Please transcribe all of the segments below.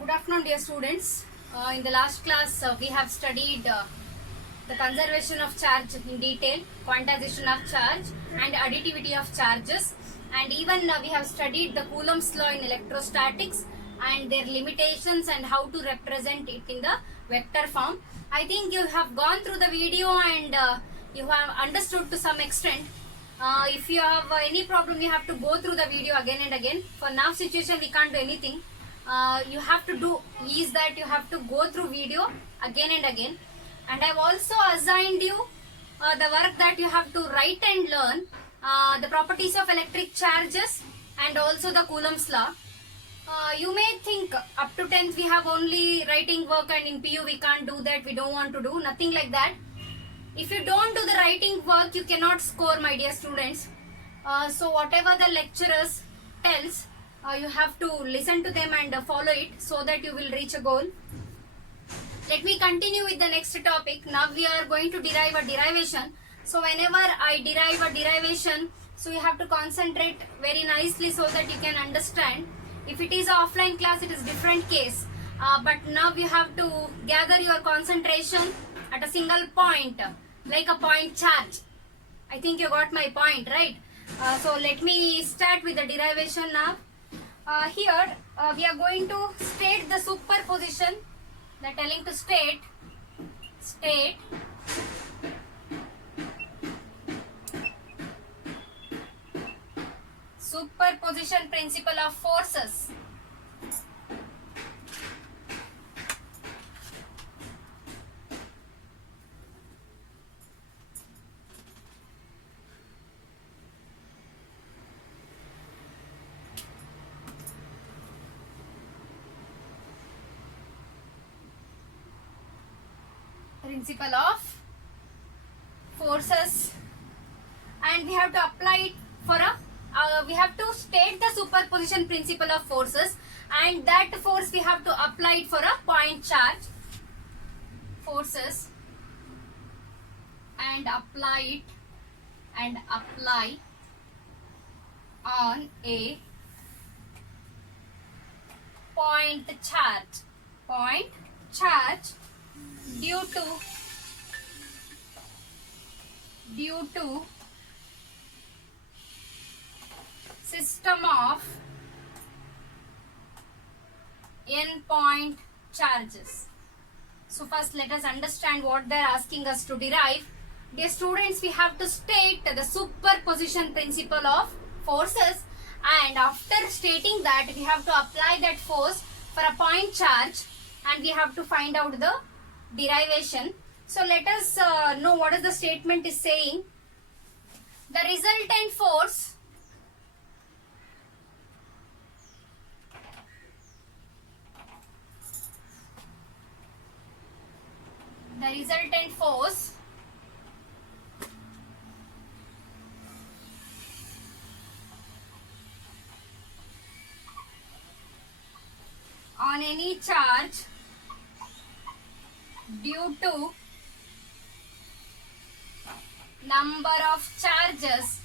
Good afternoon, dear students. In the last class, we have studied the conservation of charge in detail, quantization of charge, and additivity of charges. And even we have studied the Coulomb's law in electrostatics and their limitations and how to represent it in the vector form. I think you have gone through the video and you have understood to some extent. If you have any problem, you have to go through the video again and again. For now situation, we can't do anything. You have to do is that you have to go through video again and again. And I've also assigned you the work that you have to write and learn the properties of electric charges and also the Coulomb's law. You may think up to 10th we have only writing work and in PU we can't do that, we don't want to do, nothing like that. If you don't do the writing work, you cannot score, my dear students. So whatever the lecturers tells, you have to listen to them and follow it so that you will reach a goal. Let me continue with the next topic. Now we are going to derive a derivation. So whenever I derive a derivation, so you have to concentrate very nicely so that you can understand. If it is an offline class, it is different case. But now you have to gather your concentration at a single point, like a point charge. I think you got my point, right? So let me start with the derivation now. Here we are going to state the superposition. They are telling to state superposition principle of forces. Principle of forces, and we have to apply it for a we have to state the superposition principle of forces, and that force we have to apply it for a point charge forces and apply on a point charge due to system of n point charges. So first let us understand what they are asking us to derive. Dear students, we have to state the superposition principle of forces, and after stating that we have to apply that force for a point charge and we have to find out the derivation. So let us know what is the statement is saying. The resultant force on any charge due to number of charges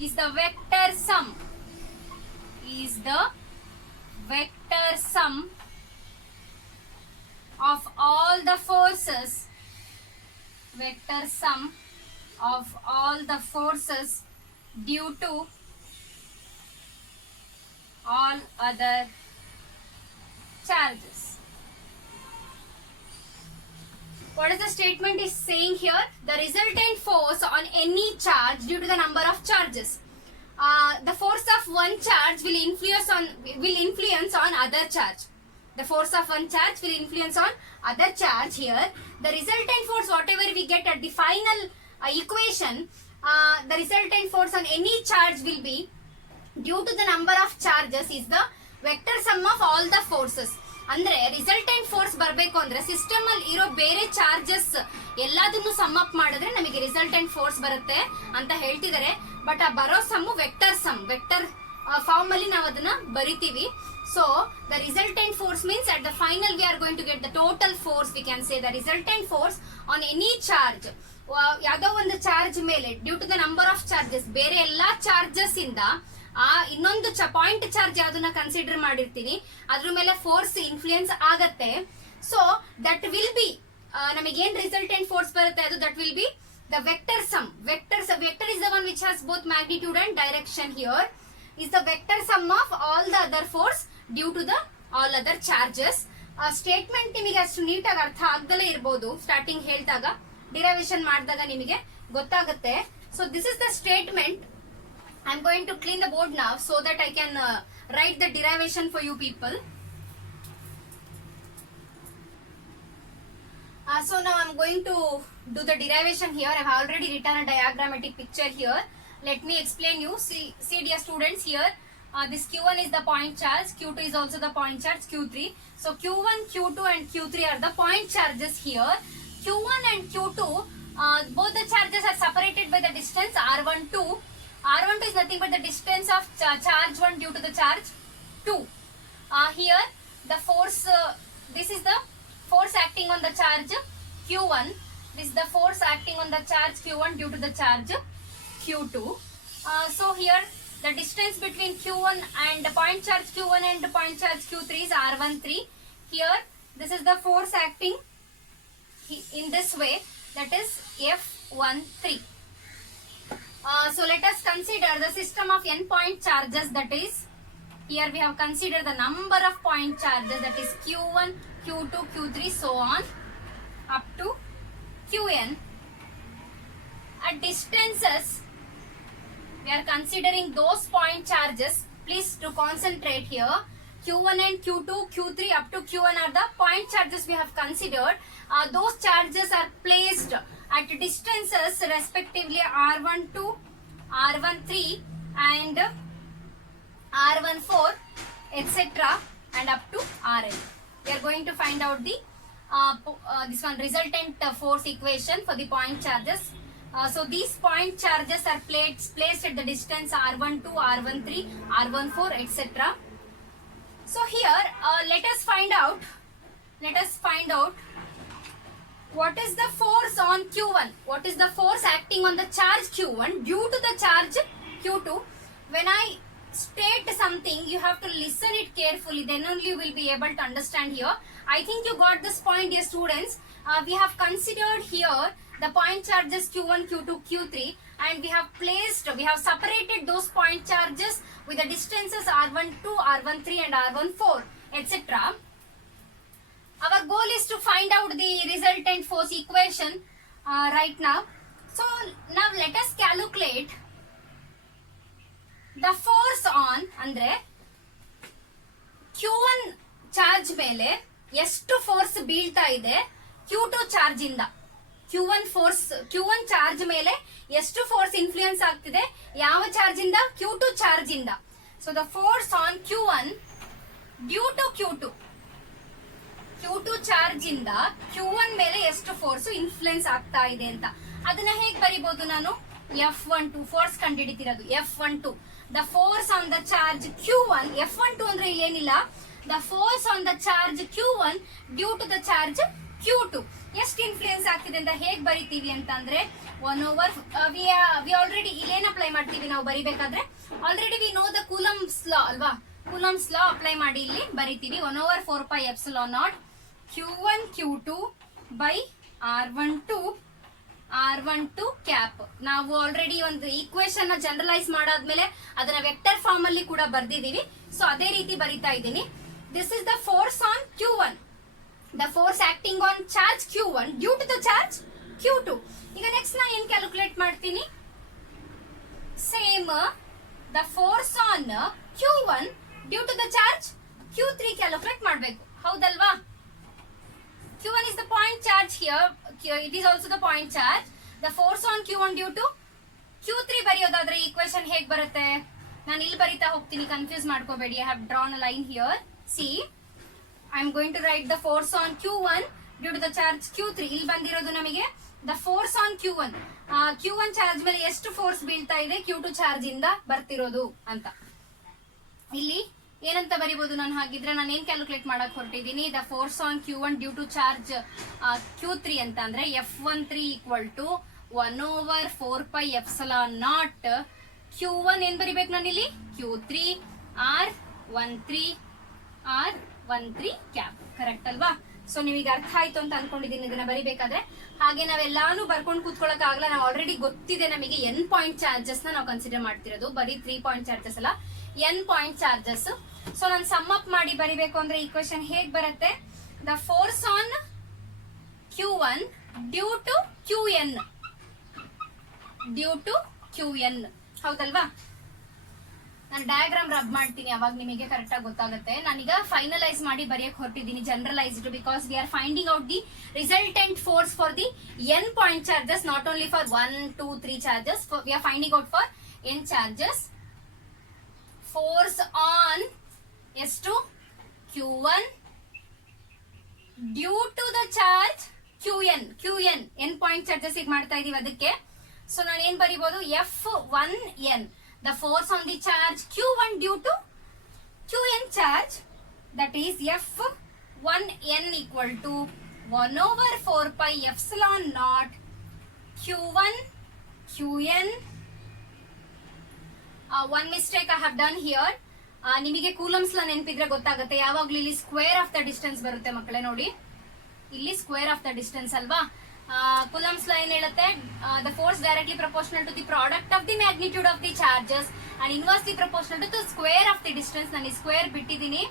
is the vector sum of all the forces due to all other charges. What is the statement is saying here? The resultant force on any charge due to the number of charges. The force of one charge will influence on other charge. The force of one charge will influence on other charge here. The resultant force, whatever we get at the final equation, the resultant force on any charge will be due to the number of charges is the vector sum of all the forces. ಅಂದ್ರೆ resultant force ಬರಬೇಕು ಅಂದ್ರೆ system ಅಲ್ಲಿ ಇರೋ ಬೇರೆ charges ಎಲ್ಲದನ್ನು some up ಮಾಡಿದ್ರೆ ನಮಗೆ resultant force ಬರುತ್ತೆ ಅಂತ ಹೇಳ್ತಿದ್ದಾರೆ. ಬಟ್ ಆ ಬರೋ ಸಮ್ ವೆಕ್ಟರ್ ಫಾರ್ಮ್ ಅಲ್ಲಿ ನಾವು ಅದನ್ನ ಬರಿತೀವಿ. So the resultant force means at the final we are going to get the total force. We can say the resultant force on any charge. ಯಾವುದೋ ಒಂದು ಚಾರ್ಜ್ ಮೇಲೆ due to the number of charges ಬೇರೆ ಎಲ್ಲಾ charges ಇಂದ ಇನ್ನೊಂದು point charge ಯಾವ್ದನ್ನ consider ಮಾಡಿರ್ತೀನಿ ಅದ್ರ ಮೇಲೆ ಫೋರ್ಸ್ ಇನ್ಫ್ಲೂಯೆನ್ಸ್ ಆಗತ್ತೆ. ಸೊ ದಟ್ ವಿಲ್ ಬಿ ನಮಗೇನ್ ರಿಸಲ್ಟೆಂಟ್ ಫೋರ್ಸ್ ಬರುತ್ತೆ ಅದು that will be the vector sum. Vector is the one which has both magnitude and direction. Here is the vector sum of all the other force due to the all other charges. Statement ನಿಮಗೆ ಅಷ್ಟು ನೀಟಾಗಿ ಅರ್ಥ ಆಗ್ದಲೇ ಇರಬಹುದು, starting ಹೇಳಿದಾಗ derivation ಮಾಡಿದಾಗ ನಿಮಗೆ ಗೊತ್ತಾಗುತ್ತೆ. So this is the statement. I am going to clean the board ನಾವ್ so that I can write the derivation for you people. So now I'm going to do the derivation here. I have already written a diagrammatic picture here. Let me explain you. See dear students, here this Q1 is the point charge, Q2 is also the point charge, Q3. So Q1, Q2 and Q3 are the point charges here. Q1 and Q2, both the charges are separated by the distance R12. R12 is nothing but the distance of charge 1 due to the charge 2. Here the force, this is the force acting on the charge Q1. This is the force acting on the charge Q1 due to the charge Q2. So here the distance between Q1 and the point charge Q1 and the point charge Q3 is R13. Here this is the force acting in this way, that is F13. So let us consider the system of n point charges, that is here we have considered the number of point charges, that is Q1, Q2, Q3 so on up to Qn. At distances we are considering those point charges. Please to concentrate here. Q1 and Q2, Q3 up to Qn are the point charges we have considered. Those charges are placed at distances respectively R12, R13 and R14 etc. and up to Rn. We are going to find out the this one resultant force equation for the point charges. So these point charges are placed at the distance R12, R13, R14 etc. So here let us find out what is the force on Q1, what is the force acting on the charge Q1 due to the charge Q2. When I state something, you have to listen it carefully, then only you will be able to understand here. I think you got this point, dear students. We have considered here the point charges Q1, Q2, Q3 and we have separated those point charges with the distances R12, R13 and R14 etc. Our goal is to find out the resultant force equation right now. So now let us calculate the force on andre Q1 charge ಮೇಲೆ ಎಷ್ಟು force ಬೀಳ್ತಾ ಇದೆ Q2 charge ಇಂದ. Q1 charge ಮೇಲೆ ಎಷ್ಟು force influence ಆಗ್ತಿದೆ ಯಾವ charge ಇಂದ? Q2 ಚಾರ್ಜ್ ಇಂದ. So the force on Q1 due to Q2 charge ಇಂದ Q1 ಮೇಲೆ ಎಷ್ಟು ಫೋರ್ಸ್ ಇನ್ಫ್ಲೂಯೆನ್ಸ್ ಆಗ್ತಾ ಇದೆ ಅಂತ ಅದನ್ನ ಹೇಗೆ ಬರಿಬಹುದು ನಾನು? F12 ಫೋರ್ಸ್ ಕಂಡುಹಿಡಿತಿರೋದು F12. The force on the charge Q1, F12 ಅಂದ್ರೆ ಏನಿಲ್ಲ, the force on the charge Q1 due to the charge Q2 ಎಷ್ಟು ಇನ್ಫ್ಲೂಯೆನ್ಸ್ ಆಗ್ತಿದೆ ಅಂತ ಹೇಗೆ ಬರಿತೀವಿ ಅಂತಂದ್ರೆ 1/, ವಿ ಆಲ್ರೆಡಿ ಇಲ್ಲೇನು ಅಪ್ಲೈ ಮಾಡ್ತೀವಿ ನಾವು ಬರಿಬೇಕಾದ್ರೆ? Already we know the Coulomb's law ಅಲ್ವಾ? ಕೂಲಂಬ್ಸ್ ಲಾ ಅಪ್ಲೈ ಮಾಡಿ ಇಲ್ಲಿ ಬರಿತೀವಿ 1/4πε0 Q1 Q2 by R12 cap. ನಾವು ಆಲ್ರೆಡಿ ಒಂದು ಈಕ್ವೇಶನ್ ನ ಜನರಲೈಸ್ ಮಾಡಾದ್ಮೇಲೆ ಅದನ್ನ ವೆಕ್ಟರ್ ಫಾರ್ಮ್ ಅಲ್ಲಿ ಕೂಡ ಬರ್ದಿದೀವಿ. ಸೊ ಅದೇ ರೀತಿ ಬರಿತಾ ಇದ್ದೀನಿ. This is the force on Q1, the force acting on charge Q1 due to the charge Q2. ಈಗ ನೆಕ್ಸ್ಟ್ ನಾ ಏನ್ ಕ್ಯಾಲ್ಕುಲೇಟ್ ಮಾಡ್ತೀನಿ? Same the force on Q1 due to the charge Q3 calculate ಮಾಡಬೇಕು, ಹೌದಲ್ವಾ? Q1 is the point charge here, it is also the point charge. The force on Q1 due to Q3 ಬರೆಯೋದಾದ್ರೆ equation ಹೇಗೆ ಬರುತ್ತೆ? ನಾನು ಇಲ್ಲಿ ಬರಿತಾ ಹೋಗ್ತೀನಿ, confuse ಮಾಡ್ಕೋಬೇಡಿ. I have drawn a line here. See, I am going to write the force on Q1 due to the charge Q3. ಇಲ್ಲಿ ಬಂದಿರೋದು ನಮಗೆ the force on Q1. Q1 charge ಮೇಲೆ ಎಷ್ಟು ಫೋರ್ಸ್ ಬೀಳ್ತಾ ಇದೆ Q2 ಚಾರ್ಜ್ ಇಂದ ಬರ್ತಿರೋದು ಅಂತ. ಇಲ್ಲಿ ಏನಂತ ಬರಿಬಹುದು ನಾನು? ಹಾಗಿದ್ರೆ ನಾನು ಏನ್ ಕ್ಯಾಲ್ಕುಲೇಟ್ ಮಾಡಕ್ ಹೊರಟಿದ್ದೀನಿ? The force on Q1 due to charge Q3 ಅಂತ ಅಂದ್ರೆ F13 = 1/4πε0 Q1 ಏನ್ ಬರಿಬೇಕು ನಾನಿಲ್ಲಿ Q3 R13 R13 cap. Correct ಅಲ್ವಾ? ಸೊ ನಿಮಗೆ ಅರ್ಥ ಆಯ್ತು ಅಂತ ಅನ್ಕೊಂಡಿದ್ದೀನಿ ಇದನ್ನ ಬರಿಬೇಕಾದ್ರೆ. ಹಾಗೆ ನಾವೆಲ್ಲಾನು ಬರ್ಕೊಂಡು ಕೂತ್ಕೊಳ್ಳಕ್ ಆಗಲ್ಲ, ನಾವು ಆಲ್ರೆಡಿ ಗೊತ್ತಿದೆ ನಮಗೆ n ಪಾಯಿಂಟ್ ಚಾರ್ಜಸ್ ನಾವು ಕನ್ಸಿಡರ್ ಮಾಡ್ತಿರೋದು, ಬರೀ 3 ಪಾಯಿಂಟ್ ಚಾರ್ಜಸ್ ಅಲ್ಲ, n ಪಾಯಿಂಟ್ ಚಾರ್ಜಸ್. ಸೊ ನಾನು ಸಮ್ ಅಪ್ ಮಾಡಿ ಬರಿಬೇಕು ಅಂದ್ರೆ ಈಕ್ವೇಶನ್ ಹೇಗ್ ಬರುತ್ತೆ? The force on Q1 due to Qn ಹೌದಲ್ವಾ? ನಾನು ಡಯಾಗ್ರಾಮ್ ರಬ್ ಮಾಡ್ತೀನಿ, ಅವಾಗ ನಿಮಗೆ ಕರೆಕ್ಟ್ ಆಗಿ ಗೊತ್ತಾಗುತ್ತೆ. ನಾನೀಗ ಫೈನಲೈಸ್ ಮಾಡಿ ಬರೆಯಕ್ಕೆ ಹೊರಟಿದ್ದೀನಿ generalised, because we are finding out the resultant force for the n point charges, not only for 1 2 3 charges. We are finding out for n charges. Force on ಎಷ್ಟು Q1 due to the charge Qn n point charges ಈಗ ಮಾಡ್ತಾ ಇದೀವಿ ಅದಕ್ಕೆ. So ನಾನು ಏನ್ ಬರಿಬಹುದು? F1n, the force on the charge Q1 due to Qn charge, that is F1n equal to 1 over 4 pi epsilon naught Q1 Qn. One mistake I have done here. ನಿಮಗೆ coulombs ಲಾ ನೆನಪಿದ್ರೆ ಗೊತ್ತಾಗುತ್ತೆ. ಯಾವಾಗ್ಲೂ ಇಲ್ಲಿ ಸ್ಕ್ವೇರ್ ಆಫ್ ದ ಡಿಸ್ಟೆನ್ಸ್ ಬರುತ್ತೆ ಮಕ್ಕಳೇ. ನೋಡಿ ಇಲ್ಲಿ square of the distance ಅಲ್ವಾ? Coulomb's law ಏನ್ ಹೇಳುತ್ತೆ? The force directly proportional to the product of the magnitude of the charges and inversely proportional to the square of the distance. ನಾನು ಈ square ಬಿಟ್ಟಿದ್ದೀನಿ,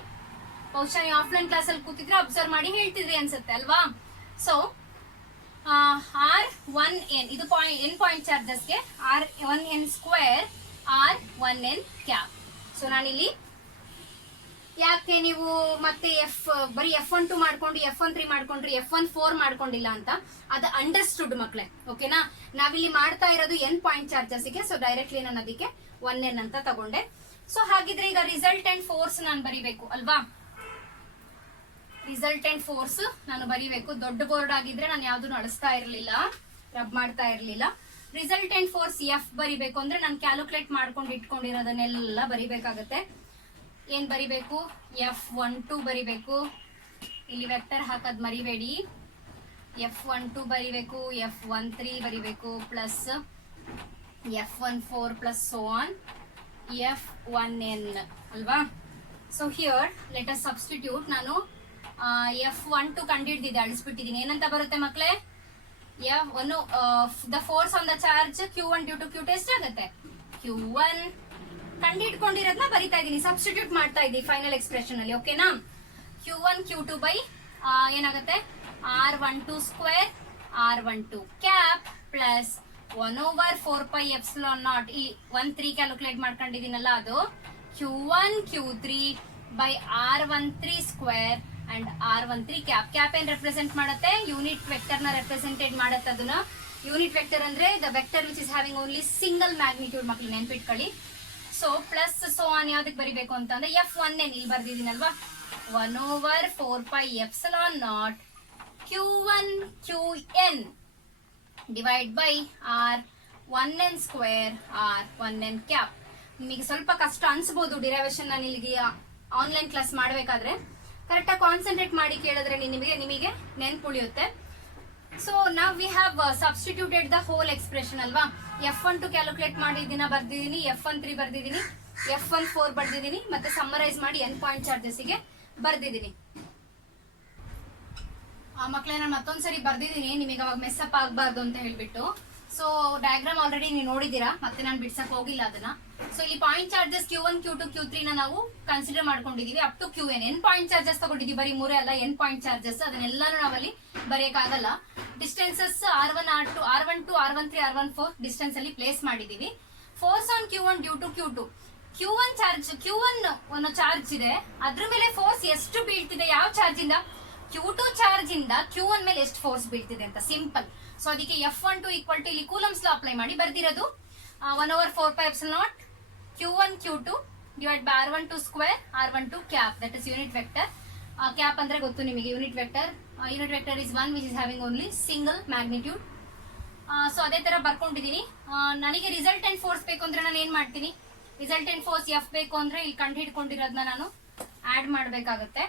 ಬಹುಶಃ ನೀವು ಆಫ್ಲೈನ್ ಕ್ಲಾಸ್ ಅಲ್ಲಿ ಕೂತಿದ್ರೆ observe ಮಾಡಿ ಹೇಳ್ತಿದ್ರಿ ಅನ್ಸುತ್ತೆ ಅಲ್ವಾ? ಸೊ R1n ಇದು n ಪಾಯಿಂಟ್ ಚಾರ್ಜಸ್ಗೆ R1n square R1n cap. So ನಾನಿಲ್ಲಿ ಯಾಕೆ ನೀವು ಮತ್ತೆ ಬರೀ F12 ಮಾಡ್ಕೊಂಡು F13 ಮಾಡ್ಕೊಂಡ್ರಿ F14 ಮಾಡ್ಕೊಂಡಿಲ್ಲ ಅಂತ, ಅದು ಅಂಡರ್ಸ್ಟುಡ್ ಮಕ್ಳೆ. ಓಕೆನಾ? ನಾವಿಲ್ಲಿ ಮಾಡ್ತಾ ಇರೋದು n ಪಾಯಿಂಟ್ ಚಾರ್ಜಸ್ ಗೆ, ಸೊ ಡೈರೆಕ್ಟ್ಲಿ ನಾನು ಅದಕ್ಕೆ 1n ಅಂತ ತಗೊಂಡೆ. ಸೊ ಹಾಗಿದ್ರೆ ಈಗ ರಿಸಲ್ಟೆಂಟ್ ಫೋರ್ಸ್ ನಾನು ಬರಿಬೇಕು ಅಲ್ವಾ? ರಿಸಲ್ಟೆಂಟ್ ಫೋರ್ಸ್ ನಾನು ಬರಿಬೇಕು. ದೊಡ್ಡ ಬೋರ್ಡ್ ಆಗಿದ್ರೆ ನಾನು ಯಾವ್ದು ಅಳಿಸ್ತಾ ಇರ್ಲಿಲ್ಲ, ರಬ್ ಮಾಡ್ತಾ ಇರ್ಲಿಲ್ಲ. ರಿಸಲ್ಟೆಂಟ್ ಫೋರ್ಸ್ F ಬರಿಬೇಕು ಅಂದ್ರೆ ನಾನು ಕ್ಯಾಲ್ಕುಲೇಟ್ ಮಾಡ್ಕೊಂಡು ಇಟ್ಕೊಂಡಿರೋದನ್ನೆಲ್ಲ ಬರಿಬೇಕಾಗತ್ತೆ. ಏನ್ ಬರಿಬೇಕು? F12 ಬರಿಬೇಕು, ಇಲ್ಲಿ ವೆಕ್ಟರ್ ಹಾಕೋದ್ ಮರಿಬೇಡಿ. F12 ಬರಿಬೇಕು, F13 ಬರಿಬೇಕು, plus F14 plus so on F1n ಅಲ್ವಾ? So here let us substitute. ನಾನು F12 ಕಂಡಿಡ್ದಿದ್ದೆ, ಅಳಿಸ್ಬಿಟ್ಟಿದ್ದೀನಿ. ಏನಂತ ಬರುತ್ತೆ ಮಕ್ಳೇ? The force on the charge Q1 due to Q2 ಎಷ್ಟಾಗುತ್ತೆ? Q1 ಕಂಡಿಡ್ಕೊಂಡಿರೋದನ್ನ ಬರಿತಾ ಇದೀನಿ, ಸಬ್ಸ್ಟಿಟ್ಯೂಟ್ ಮಾಡ್ತಾ ಇದೀನಿ ಫೈನಲ್ ಎಕ್ಸ್ಪ್ರೆಷನ್ ಅಲ್ಲಿ. ಓಕೆನಾ? Q1 Q2 ಬೈ ಏನಾಗುತ್ತೆ? R12 square R12 cap plus 1 over 4 pi epsilon naught. ಇಲ್ಲಿ 13 ಕ್ಯಾಲ್ಕುಲೇಟ್ ಮಾಡ್ಕೊಂಡಿದೀನಲ್ಲ, ಅದು Q1 Q3 by R13 square and R13 cap. Cap ಏನ್ ರೆಪ್ರೆಸೆಂಟ್ ಮಾಡುತ್ತೆ? ಯೂನಿಟ್ ವೆಕ್ಟರ್ ನ ರೆಪ್ರೆಸೆಂಟೇಟ್ ಮಾಡುತ್ತೆ. ಅದನ್ನ ಯೂನಿಟ್ ವೆಕ್ಟರ್ ಅಂದ್ರೆ the vector which is having only single magnitude. ಮಕ್ಳು ನೆನ್ಪಿಟ್ಕೊಳ್ಳಿ. ಸೊ ಪ್ಲಸ್ ಸೋ ಆನ್ ಯಾವ್ದಕ್ಕೆ ಬರಿಬೇಕು ಅಂತಂದ್ರೆ F1n ಇಲ್ಲಿ ಬರ್ದಿದ್ದೀನಲ್ವಾ? 1 over 4 pi epsilon naught Q1 Qn divide by R1n square R1n cap. ನಿಮಗೆ ಸ್ವಲ್ಪ ಕಷ್ಟ ಅನ್ಸ್ಬೋದು ಡಿರೈವೇಶನ್ ನಾನು ಇಲ್ಲಿಗೆ ಆನ್ಲೈನ್ ಕ್ಲಾಸ್ ಮಾಡಬೇಕಾದ್ರೆ. ಕರೆಕ್ಟಾಗಿ ಕಾನ್ಸಂಟ್ರೇಟ್ ಮಾಡಿ ಕೇಳಿದ್ರೆ ನಿಮಗೆ ನೆನ್ಪುಳಿಯುತ್ತೆ. ಸೊ ನಾವ್ we have substituted the whole expression ಅಲ್ವಾ? F12 ಕ್ಯಾಲ್ಕುಲೇಟ್ ಮಾಡಿದ್ದೀನ ಬರ್ದಿದ್ದೀನಿ, F13 ಬರ್ದಿದ್ದೀನಿ, F14 ಬರ್ದಿದ್ದೀನಿ, ಮತ್ತೆ ಸಮ್ಮರೈಸ್ ಮಾಡಿ n ಪಾಯಿಂಟ್ ಚಾರ್ಜಸ್ ಗೆ ಬರ್ದಿದ್ದೀನಿ. ಮಕ್ಕಳೇ ನಾನು ಮತ್ತೊಂದ್ಸರಿ ಬರ್ದಿದ್ದೀನಿ, ನಿಮಗೆ ಅವಾಗ ಮೆಸ್ಸಪ್ ಆಗಬಾರ್ದು ಅಂತ ಹೇಳ್ಬಿಟ್ಟು. ಸೊ ಡಯಾಗ್ರಾಮ್ ಆಲ್ರೆಡಿ ನೀವು ನೋಡಿದೀರಾ, ಮತ್ತೆ ನಾನು ಬಿಡ್ಸಕ್ ಹೋಗಿಲ್ಲ ಅದನ್ನ. ಸೊ ಇಲ್ಲಿ point charges Q1 Q2 Q3 ನಾವು ಕನ್ಸಿಡರ್ ಮಾಡ್ಕೊಂಡಿದೀವಿ up to Qn. n point charges ತಗೊಂಡಿದ್ದೀವಿ, ಬರೀ 3 ಅಲ್ಲ, n ಪಾಯಿಂಟ್ ಚಾರ್ಜಸ್. ಅದನ್ನೆಲ್ಲಾನು ನಾವಲ್ಲಿ ಬರೆಯಕ್ಕಾಗಲ್ಲ. Distances R1 R2 R12 R13 R14 distance ಅಲ್ಲಿ ಪ್ಲೇಸ್ ಮಾಡಿದೀವಿ. Force on Q1 due to Q2. Q1 charge Q1 ಒಂದು ಚಾರ್ಜ್ ಇದೆ, ಅದ್ರ ಮೇಲೆ ಫೋರ್ಸ್ ಎಷ್ಟು ಬೀಳ್ತಿದೆ? ಯಾವ ಚಾರ್ಜ್ ಇಂದ? Q2 ಚಾರ್ಜ್ ಇಂದ Q1 ಮೇಲೆ ಎಷ್ಟು ಫೋರ್ಸ್ ಬೀಳ್ತಿದೆ ಅಂತ ಸಿಂಪಲ್. ಸೊ ಅದಕ್ಕೆ F12 ಈಕ್ವಲ್ ಟು ಇಲ್ಲಿ ಕೂಲಮ್ಸ್ ಲಾ ಅಪ್ಲೈ ಮಾಡಿ ಬರ್ದಿರೋದು 1 over 4 pi epsilon naught Q1 Q2 divide by R12 square R12 cap, that is unit vector. Cap ಅಂದ್ರೆ ಗೊತ್ತು ನಿಮಗೆ, unit vector. Unit vector is one which is having only single magnitude. So ಅದೇ ತರ ಬರ್ಕೊಂಡಿದ್ದೀನಿ. ನನಗೆ resultant force ಬೇಕು ಅಂದ್ರೆ ನಾನು ಏನ್ ಮಾಡ್ತೀನಿ? ರಿಸಲ್ಟೆಂಟ್ ಫೋರ್ಸ್ F ಬೇಕು ಅಂದ್ರೆ ಇಲ್ಲಿ ಕಂಡು ಹಿಡ್ಕೊಂಡಿರೋದನ್ನ ನಾನು ಆಡ್ ಮಾಡಬೇಕಾಗುತ್ತೆ.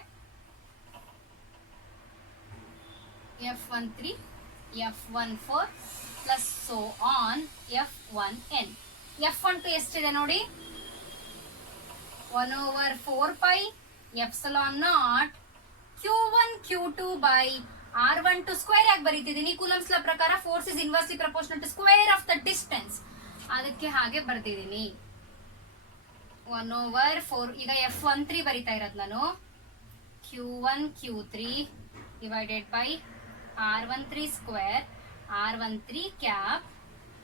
F13 F14 plus so on F1n. F12 ಎಷ್ಟಿದೆ ನೋಡಿ, 1/4 epsilon naught Q1 Q2 by R12 square ಆಗಿ ಬರೀತಿದ್ದೀನಿ. ಕೂಲಂಬ್ಸ್ ಲಾ ಪ್ರಕಾರ force is inversely proportional to square of the distance, ಅದಕ್ಕೆ ಹಾಗೆ ಬರ್ತಿದ್ದೀನಿ 1/4. ಈಗ F13 ಬರಿತಾ ಇರೋದು ನಾನು, Q1 Q3 divided by R13 square R13 cap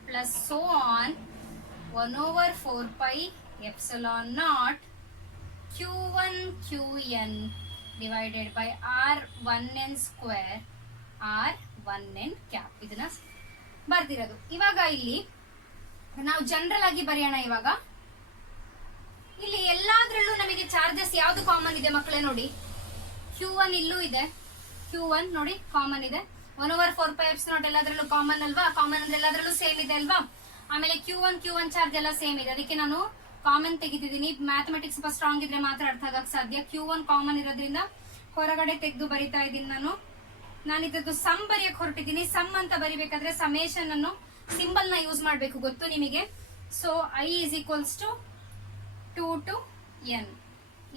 plus so on 1/4 epsilon naught Q1 Qn divided by R1n square R1n cap. ಇದನ್ನ ಬರ್ದಿರೋದು. ಇವಾಗ ಇಲ್ಲಿ ನಾವು ಜನರಲ್ ಆಗಿ ಬರೆಯೋಣ. ಇವಾಗ ಇಲ್ಲಿ ಎಲ್ಲಾದ್ರಲ್ಲೂ ನಮಗೆ ಚಾರ್ಜಸ್ ಯಾವ್ದು ಕಾಮನ್ ಇದೆ ಮಕ್ಕಳೇ ನೋಡಿ, Q1 ಇಲ್ಲೂ ಇದೆ, Q1 ನೋಡಿ ಕಾಮನ್ ಇದೆ, 1/4 ಎಪ್ಸಿಲಾನ್ ನಾಟ್ ಎಲ್ಲಾದ್ರಲ್ಲೂ ಕಾಮನ್ ಅಲ್ವಾ, ಕಾಮನ್ ಅಂದ್ರೆ ಎಲ್ಲಾದ್ರಲ್ಲೂ ಸೇಮ್ ಇದೆ ಅಲ್ವಾ. ಆಮೇಲೆ Q1 ಚಾರ್ಜ್ ಎಲ್ಲ ಸೇಮ್ ಇದೆ, ಅದಕ್ಕೆ ನಾನು ಕಾಮನ್ ತೆಗಿತಿದ್ದೀನಿ. ಮ್ಯಾಥಮೆಟಿಕ್ಸ್ ಸ್ವಲ್ಪ ಸ್ಟ್ರಾಂಗ್ ಇದ್ರೆ ಮಾತ್ರ ಅರ್ಥ ಆಗಕ್ ಸಾಧ್ಯ. Q1 ಕಾಮನ್ ಇರೋದ್ರಿಂದ ಹೊರಗಡೆ ತೆಗೆದು ಬರಿತಾ ಇದ್ದೀನಿ ನಾನು ಇದ್ರದ್ದು ಸಮ್ ಬರೆಯಕ್ ಹೊರಟಿದ್ದೀನಿ. ಸಮ್ ಅಂತ ಬರಿಬೇಕಾದ್ರೆ ಸಮೇಶನ್ ಅನ್ನು ಸಿಂಬಲ್ ನ ಯೂಸ್ ಮಾಡ್ಬೇಕು, ಗೊತ್ತು ನಿಮಗೆ. So I is equals to 2 to n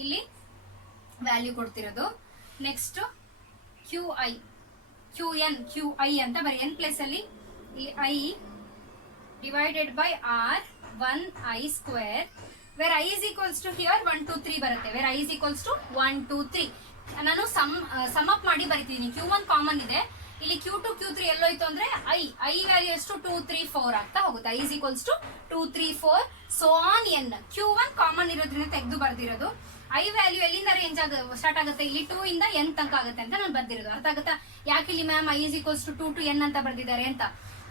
ಇಲ್ಲಿ ವ್ಯಾಲ್ಯೂ ಕೊಡ್ತಿರೋದು. ನೆಕ್ಸ್ಟ್ QI ಅಂತ ಬರಿ, n ಪ್ಲೇಸ್ ಅಲ್ಲಿ ಇಲ್ಲಿ I divided by R1I square where I is equals to here 1 2 3 ಬರುತ್ತೆ. where I is equals to 1 2 3 ನಾನು ಸಮ್ ಅಪ್ ಮಾಡಿ ಬರಿತೀನಿ. Q1 ಕಾಮನ್ ಇದೆ, ಇಲ್ಲಿ Q2 Q3 ಎಲ್ಲೋಯ್ತು ಅಂದ್ರೆ I ವ್ಯಾಲ್ಯೂ ಎಷ್ಟು 2 3 4 ಆಗ್ತಾ ಹೋಗುತ್ತೆ. I is equals to 2 3 4 so on n. Q1 common ಇರೋದ್ರಿಂದ ತೆಗೆದು ಬರ್ದಿರೋದು. I ವ್ಯಾಲ್ಯೂ ಎಲ್ಲಿಂದ ರೇಂಜ್ ಸ್ಟಾರ್ಟ್ ಆಗುತ್ತೆ, ಇಲ್ಲಿ 2 ಇಂದ n ತನಕ ಆಗುತ್ತೆ ಅಂತ ನಾನು ಬರ್ದಿರೋದು. ಅರ್ಥ ಆಗುತ್ತಾ ಯಾಕೆ ಇಲ್ಲಿ ma'am I is equals to 2 to n ಅಂತ ಬರ್ದಿದ್ದಾರೆ ಅಂತ.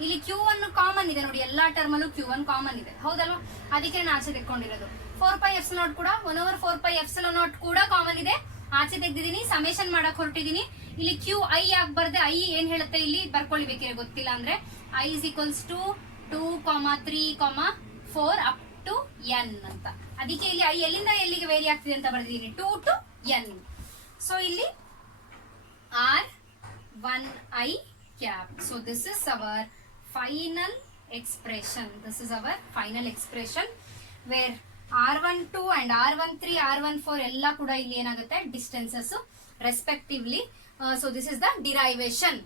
ಇಲ್ಲಿ Q1 ಕಾಮನ್ ಇದೆ ನೋಡಿ, ಎಲ್ಲಾ ಟರ್ಮ್ ಅಲ್ಲೂ Q1 ಕಾಮನ್ ಇದೆ, ಹೌದಲ್ವಾ, ಅದಕ್ಕೆ ನಾನು ಆಚೆ ತೆಕ್ಕೊಂಡಿರೋದು. 4 ಎಪ್ಸಿಲಾನ್ ನಾಟ್ ಕೂಡ 1/4 ಎಪ್ಸಿಲಾನ್ ನಾಟ್ ಕೂಡ ಕಾಮನ್ ಇದೆ, ಆಚೆ ತೆಗ್ದಿದ್ದೀನಿ. ಸಮೇಶನ್ ಮಾಡಕ್ ಹೊರಟಿದ್ದೀನಿ. ಇಲ್ಲಿ QI ಯಾಕೆ ಬರ್ದೆ, I ಏನ್ ಹೇಳುತ್ತೆ ಇಲ್ಲಿ ಬರ್ಕೊಳ್ಳಿ, ಬೇಕಿದ್ರೆ ಗೊತ್ತಿಲ್ಲ ಅಂದ್ರೆ I is equals to 2, 3, 4 up to n ಅಂತ. ಅದಕ್ಕೆ ಇಲ್ಲಿ I ಎಲ್ಲಿಂದ ಎಲ್ಲಿಗೆ ವೇರಿ ಆಗ್ತಿದೆ ಅಂತ ಬರ್ದಿದ್ದೀನಿ, 2 to n. ಸೊ ಇಲ್ಲಿ R1I cap. So this is our final expression. This is our final expression where R12 and R13, R14 ಎಲ್ಲ ಕೂಡ ಇಲ್ಲಿ ಏನಾಗುತ್ತೆ distances respectively. So this is the derivation.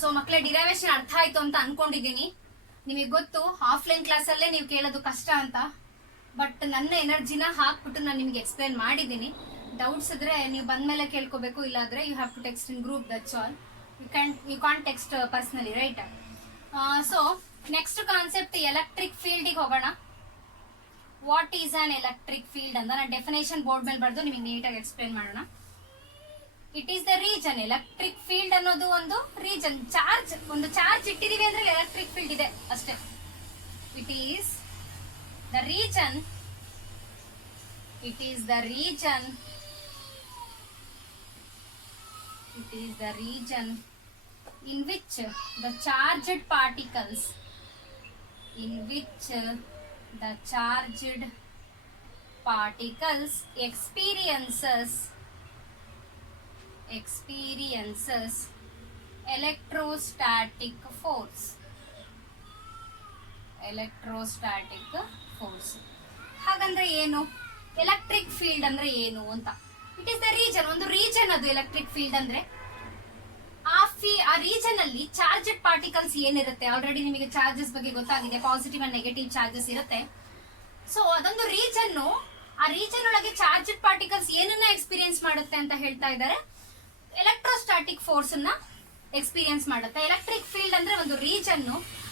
So ಮಕ್ಕಳೇ, ಡಿರೈವೇಶನ್ ಅರ್ಥ ಆಯ್ತು ಅಂತ ಅನ್ಕೊಂಡಿದ್ದೀನಿ. ನಿಮಗೆ ಗೊತ್ತು ಆಫ್ಲೈನ್ ಕ್ಲಾಸ್ ಅಲ್ಲೇ ನೀವು ಕೇಳೋದು ಕಷ್ಟ ಅಂತ, ಬಟ್ ನನ್ನ ಎನರ್ಜಿನ ಹಾಕ್ಬಿಟ್ಟು ನಾನು ನಿಮಗೆ ಎಕ್ಸ್ಪ್ಲೈನ್ ಮಾಡಿದ್ದೀನಿ. ಡೌಟ್ಸ್ ಇದ್ರೆ ನೀವು ಬಂದ್ಮೇಲೆ ಕೇಳ್ಕೋಬೇಕು, ಇಲ್ಲಾದ್ರೆ you have to text in group, that's all. You can't text personally, right? So next concept electric field ಗೆ ಹೋಗೋಣ. What is an electric field ಅಂತ ನಾನು ಡೆಫಿನೇಷನ್ ಬೋರ್ಡ್ ಮೇಲೆ ಬರೆದು ನಿಮಗೆ ನೀಟಾಗಿ ಎಕ್ಸ್ಪ್ಲೈನ್ ಮಾಡೋಣ. It is the region. Electric field ಅನ್ನೋದು ಒಂದು ರೀಜನ್. ಒಂದು ಚಾರ್ಜ್ ಇಟ್ಟಿದೀವಿ ಅಂದ್ರೆ ಎಲೆಕ್ಟ್ರಿಕ್ ಫೀಲ್ಡ್ ಇದೆ ಅಷ್ಟೇ. It is the region. It is the region in which the charged particles experiences electrostatic force. ಹಾಗಂದ್ರೆ ಏನು, ಎಲೆಕ್ಟ್ರಿಕ್ ಫೀಲ್ಡ್ ಅಂದ್ರೆ ಏನು ಅಂತ. It is the region. ಒಂದು ರೀಜನ್ ಅದು ಎಲೆಕ್ಟ್ರಿಕ್ ಫೀಲ್ಡ್ ಅಂದ್ರೆ. ಆ ರೀಜನ್ ಅಲ್ಲಿ ಚಾರ್ಜೆಡ್ ಪಾರ್ಟಿಕಲ್ಸ್ ಏನಿರುತ್ತೆ, ಆಲ್ರೆಡಿ ನಿಮಗೆ ಚಾರ್ಜಸ್ ಬಗ್ಗೆ ಗೊತ್ತಾಗಿದೆ, ಪಾಸಿಟಿವ್ ಅಂಡ್ ನೆಗೆಟಿವ್ ಚಾರ್ಜಸ್ ಇರುತ್ತೆ. ಸೊ ಅದೊಂದು ರೀಜನ್. ಆ ರೀಜನ್ ಒಳಗೆ ಚಾರ್ಜೆಡ್ ಪಾರ್ಟಿಕಲ್ಸ್ ಏನನ್ನ ಎಕ್ಸ್ಪೀರಿಯನ್ಸ್ ಮಾಡುತ್ತೆ ಅಂತ ಹೇಳ್ತಾ ಇದ್ದಾರೆ, ಎಲೆಕ್ಟ್ರೋಸ್ಟಾಟಿಕ್ ಫೋರ್ಸ್ ಅನ್ನ ಎಕ್ಸ್ಪೀರಿಯನ್ಸ್ ಮಾಡುತ್ತೆ. ಎಲೆಕ್ಟ್ರಿಕ್ ಫೀಲ್ಡ್ ಅಂದ್ರೆ ಒಂದು ರೀಜನ್.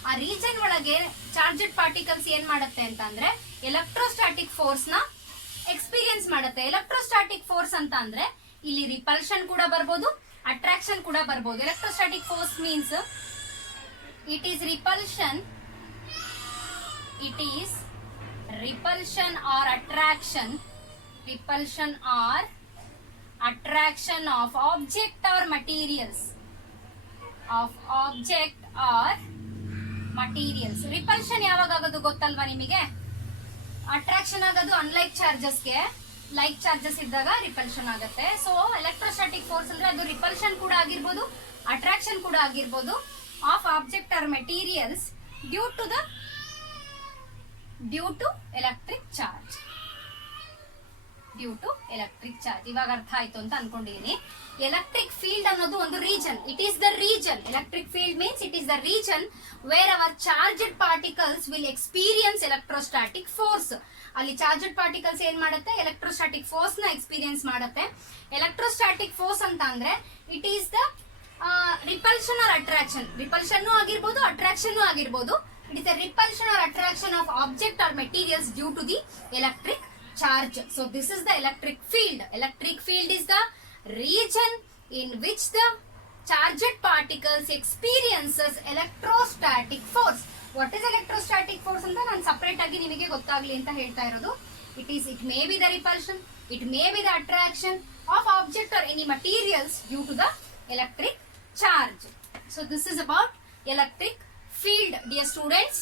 ಆ ರೀಜನ್ ಒಳಗೆ ಚಾರ್ಜೆಡ್ ಪಾರ್ಟಿಕಲ್ಸ್ ಏನ್ ಮಾಡುತ್ತೆ ಅಂತ ಅಂದ್ರೆ ಎಲೆಕ್ಟ್ರೋಸ್ಟಾಟಿಕ್ ಫೋರ್ಸ್ ನ ಎಕ್ಸ್ಪೀರಿಯನ್ಸ್ ಮಾಡುತ್ತೆ. ಎಲೆಕ್ಟ್ರೋಸ್ಟಾಟಿಕ್ ಫೋರ್ಸ್ ಅಂತ ಅಂದ್ರೆ ಇಲ್ಲಿ ರಿಪಲ್ಷನ್ ಕೂಡ ಬರ್ಬೋದು, ಅಟ್ರಾಕ್ಷನ್ ಕೂಡ ಬರ್ಬೋದು. Electrostatic force means it is repulsion or attraction of object or materials. Repulsion ಯಾವಾಗ ಆಗೋದು ಗೊತ್ತಲ್ವಾ ನಿಮಗೆ? ಅಟ್ರಾಕ್ಷನ್ ಆಗೋದು ಅನ್ಲೈಕ್ ಚಾರ್ಜಸ್ಗೆ, ಲೈಕ್ ಚಾರ್ಜಸ್ ಇದ್ದಾಗ ರಿಪಲ್ಷನ್ ಆಗುತ್ತೆ. ಸೊ ಎಲೆಕ್ಟ್ರೋಸ್ಟಾಟಿಕ್ ಫೋರ್ಸ್ ಅಂದ್ರೆ ಅದು ರಿಪಲ್ಷನ್ ಕೂಡ ಆಗಿರ್ಬೋದು, ಅಟ್ರಾಕ್ಷನ್ ಕೂಡ ಆಗಿರ್ಬೋದು, of object or materials due to electric charge. Due to electric charge. ಇವಾಗ ಅರ್ಥ ಆಯ್ತು ಅಂತ ಅನ್ಕೊಂಡಿದೀನಿ. ಎಲೆಕ್ಟ್ರಿಕ್ ಫೀಲ್ಡ್ ಅನ್ನೋದು ಒಂದು region. It is the region. Electric field means it is the region where our charged particles will experience electrostatic force. ಅಲ್ಲಿ charged particles ಏನ್ ಮಾಡುತ್ತೆ, ಎಲೆಕ್ಟ್ರೋಸ್ಟಾಟಿಕ್ ಫೋರ್ಸ್ ನ ಎಕ್ಸ್ಪೀರಿಯನ್ಸ್ ಮಾಡುತ್ತೆ. ಎಲೆಕ್ಟ್ರೋಸ್ಟಾಟಿಕ್ ಫೋರ್ಸ್ ಅಂತ ಅಂದ್ರೆ it is the repulsion or attraction. Repulsion ಆಗಿರ್ಬೋದು, attraction ಆಗಿರ್ಬೋದು. It is the repulsion or attraction of object or materials due to the electric charge. So this is the electric field. Electric field is the region in which the charged particles experiences electrostatic force. What is electrostatic force anta ನಾನು separate ಆಗಿ ನಿಮಗೆ ಗೊತ್ತಾಗಲಿ ಅಂತ ಹೇಳ್ತಾ ಇರೋದು. It may be the repulsion, it may be the attraction of object or any materials due to the electric charge. So this is about electric field. Dear students,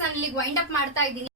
ನಾನು ಇಲ್ಲಿಗೆ wind up ಮಾಡ್ತಾ ಇದ್ದೀನಿ.